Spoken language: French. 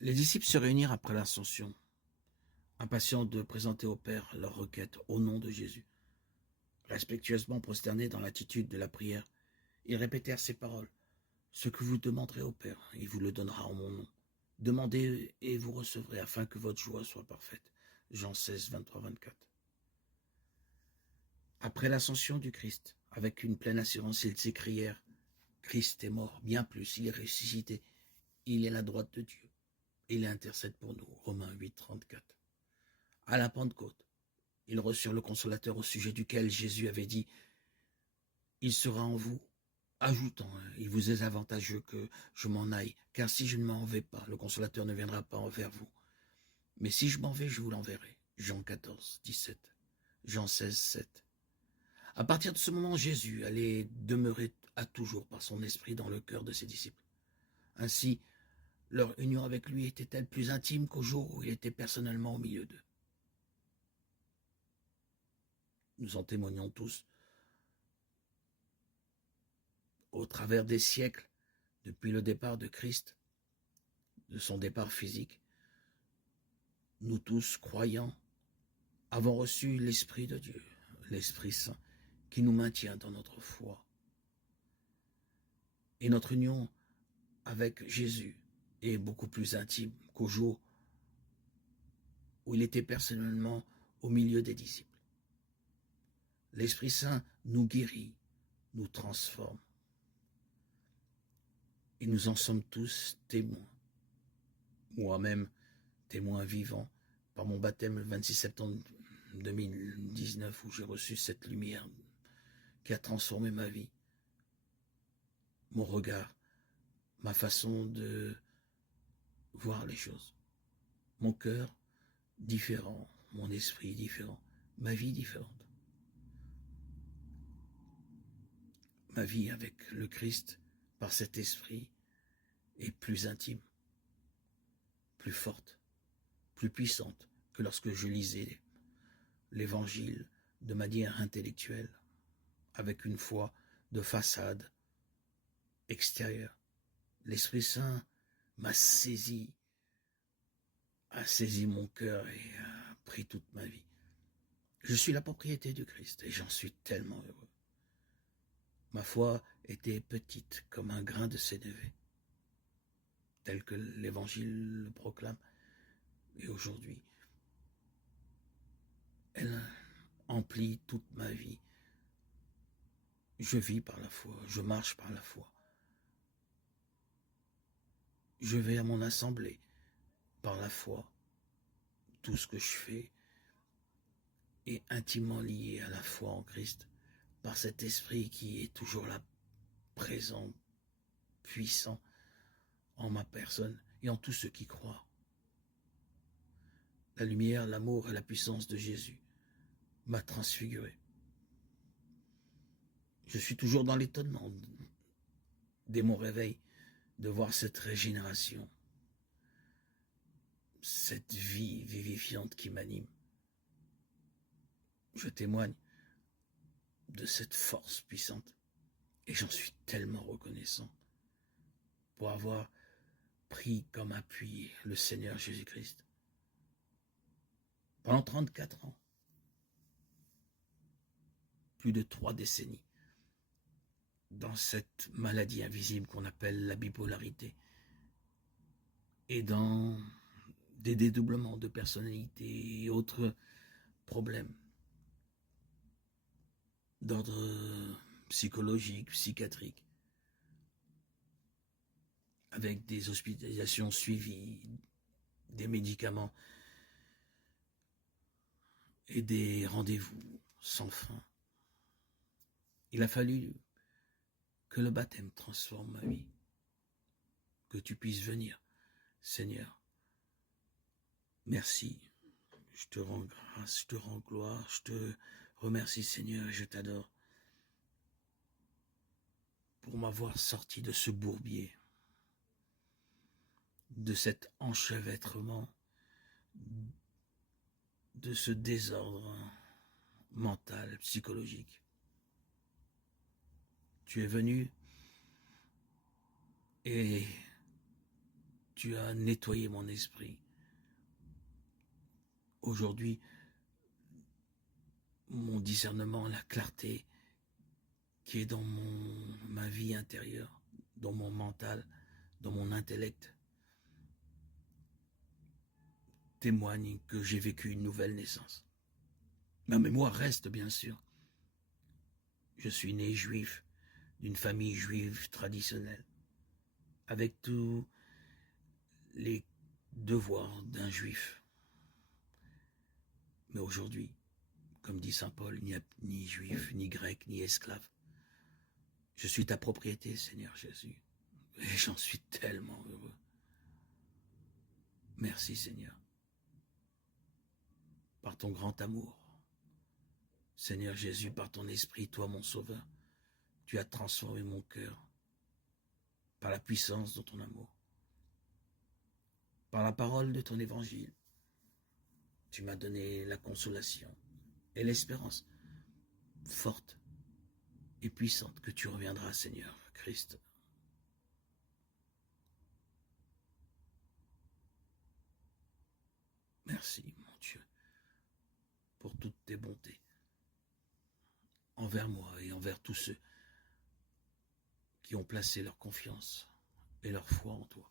Les disciples se réunirent après l'Ascension, impatients de présenter au Père leur requête au nom de Jésus. Respectueusement prosternés dans l'attitude de la prière, ils répétèrent ces paroles. « Ce que vous demanderez au Père, il vous le donnera en mon nom. Demandez et vous recevrez afin que votre joie soit parfaite. » Jean 16, 23-24. Après l'ascension du Christ, avec une pleine assurance, ils s'écrièrent « Christ est mort, bien plus, il est ressuscité. Il est à la droite de Dieu. Il intercède pour nous. » Romains 8, 34. À la Pentecôte, ils reçurent le Consolateur au sujet duquel Jésus avait dit « Il sera en vous », ajoutant « Il vous est avantageux que je m'en aille, car si je ne m'en vais pas, le Consolateur ne viendra pas envers vous. Mais si je m'en vais, je vous l'enverrai. » Jean 14, 17. Jean 16, 7. À partir de ce moment, Jésus allait demeurer à toujours par son esprit dans le cœur de ses disciples. Ainsi, leur union avec lui était-elle plus intime qu'au jour où il était personnellement au milieu d'eux. Nous en témoignons tous. Au travers des siècles, depuis le départ de Christ, de son départ physique, nous tous, croyants, avons reçu l'Esprit de Dieu, l'Esprit Saint, qui nous maintient dans notre foi. Et notre union avec Jésus est beaucoup plus intime qu'au jour où il était personnellement au milieu des disciples. L'Esprit Saint nous guérit, nous transforme. Et nous en sommes tous témoins. Moi-même, témoin vivant, par mon baptême le 26 septembre 2019, où j'ai reçu cette lumière qui a transformé ma vie, mon regard, ma façon de voir les choses. Mon cœur différent, mon esprit différent, ma vie différente. Ma vie avec le Christ, par cet esprit, est plus intime, plus forte, plus puissante que lorsque je lisais l'évangile de manière intellectuelle, avec une foi de façade extérieure. L'Esprit Saint m'a saisi, a saisi mon cœur et a pris toute ma vie. Je suis la propriété du Christ et j'en suis tellement heureux. Ma foi était petite comme un grain de sénévé, tel que l'Évangile le proclame. Et aujourd'hui, elle emplit toute ma vie. Je vis par la foi, je marche par la foi. Je vais à mon assemblée par la foi. Tout ce que je fais est intimement lié à la foi en Christ, par cet esprit qui est toujours là, présent, puissant en ma personne et en tous ceux qui croient. La lumière, l'amour et la puissance de Jésus m'a transfiguré. Je suis toujours dans l'étonnement, dès mon réveil, de voir cette régénération, cette vie vivifiante qui m'anime. Je témoigne de cette force puissante et j'en suis tellement reconnaissant pour avoir pris comme appui le Seigneur Jésus-Christ. Pendant 34 ans, plus de 3 décennies, dans cette maladie invisible qu'on appelle la bipolarité, et dans des dédoublements de personnalité et autres problèmes d'ordre psychologique, psychiatrique, avec des hospitalisations suivies, des médicaments et des rendez-vous sans fin. Il a fallu que le baptême transforme ma vie, que tu puisses venir, Seigneur. Merci, je te rends grâce, je te rends gloire, je te remercie, Seigneur, et je t'adore pour m'avoir sorti de ce bourbier, de cet enchevêtrement, de ce désordre mental, psychologique. Tu es venu et Tu as nettoyé mon esprit. Aujourd'hui, mon discernement, la clarté qui est dans ma vie intérieure, dans mon mental, dans mon intellect, témoigne que j'ai vécu une nouvelle naissance. Ma mémoire reste, bien sûr. Je suis né juif, d'une famille juive traditionnelle, avec tous les devoirs d'un juif. Mais aujourd'hui, comme dit saint Paul, il n'y a ni juif, ni grec, ni esclave. Je suis ta propriété, Seigneur Jésus, et j'en suis tellement heureux. Merci, Seigneur, par ton grand amour. Seigneur Jésus, par ton esprit, toi mon sauveur, tu as transformé mon cœur par la puissance de ton amour, par la parole de ton évangile. Tu m'as donné la consolation et l'espérance forte et puissante que tu reviendras, Seigneur Christ. Merci, mon Dieu, pour toutes tes bontés envers moi et envers tous ceux qui ont placé leur confiance et leur foi en toi.